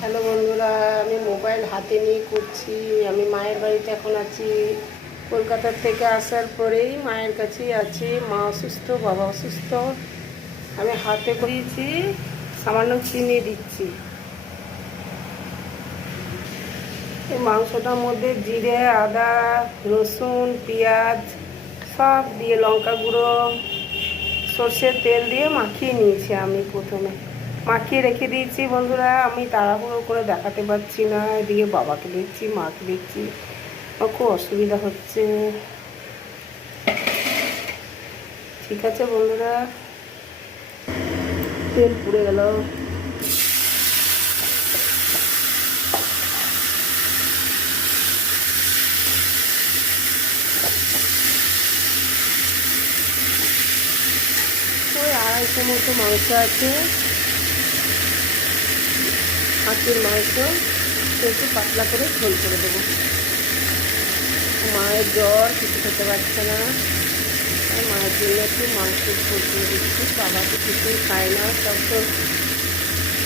Hello বন্ধুরা, আমি mobile হাতে নিয়ে করছি। আমি মায়ের বাড়িতে এখন আছি। কলকাতার থেকে আসার পরেই মায়ের কাছেই আছি। মা অসুস্থ, বাবা অসুস্থ। আমি হাতে করিয়েছি সামান্য চিনি দিচ্ছি। এই মাংসটার মধ্যে জিরে, আদা, রসুন, পেঁয়াজ, সব দিয়ে লঙ্কা গুঁড়ো, সর্ষের তেল দিয়ে মাখিয়ে নিয়েছি আমি প্রথমে। মাখিয়ে রেখে দিয়েছি, বন্ধুরা। আমি তাড়াহুড়ো করে দেখাতে পারছি না। এদিকে বাবাকে দেখছি, মাকে দেখছি। আমার খুব অসুবিধা হচ্ছে। ঠিক আছে, বন্ধুরা। তেল পুড়ে গেল। ওই আড়াইশো মতো মাংস আছে। হাঁসের মাংস একটু পাতলা করে ঝোল করে দেবো। মায়ের জ্বর, কিছু খেতে পারছে না। তাই মায়ের জন্য একটু মাংস ঝোল করে দিচ্ছি। বাবা তো কিছুই খায় না, সব তো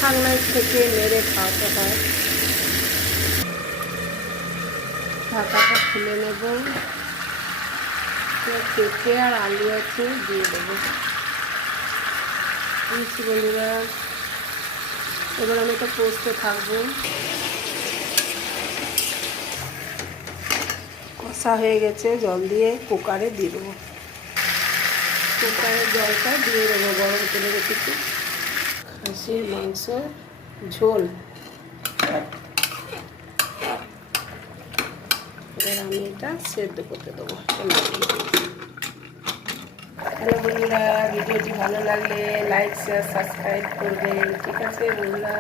ঠান্ডায় থেকে মেরে খাওয়াতে হয়। ঢাকাটা খুলে নেব। পেঁপে আর আলু আছে, দিয়ে দেবো। বন্ধুরা? এবার আমি এটা পোস্টে থাকব। কষা হয়ে গেছে, জল দিয়ে কুকারে দিয়ে দেবো। কুকারের জলটা দিয়ে দেবো গরম করে রেখেছি খাসির মাংস ঝোল। এবার আমি এটা সেদ্ধ করতে দেবো। হ্যালো বন্ধুরা ভিডিওটি ভালো লাগলে লাইক শেয়ার সাবস্ক্রাইব করবেন। ঠিক আছে বন্ধুরা?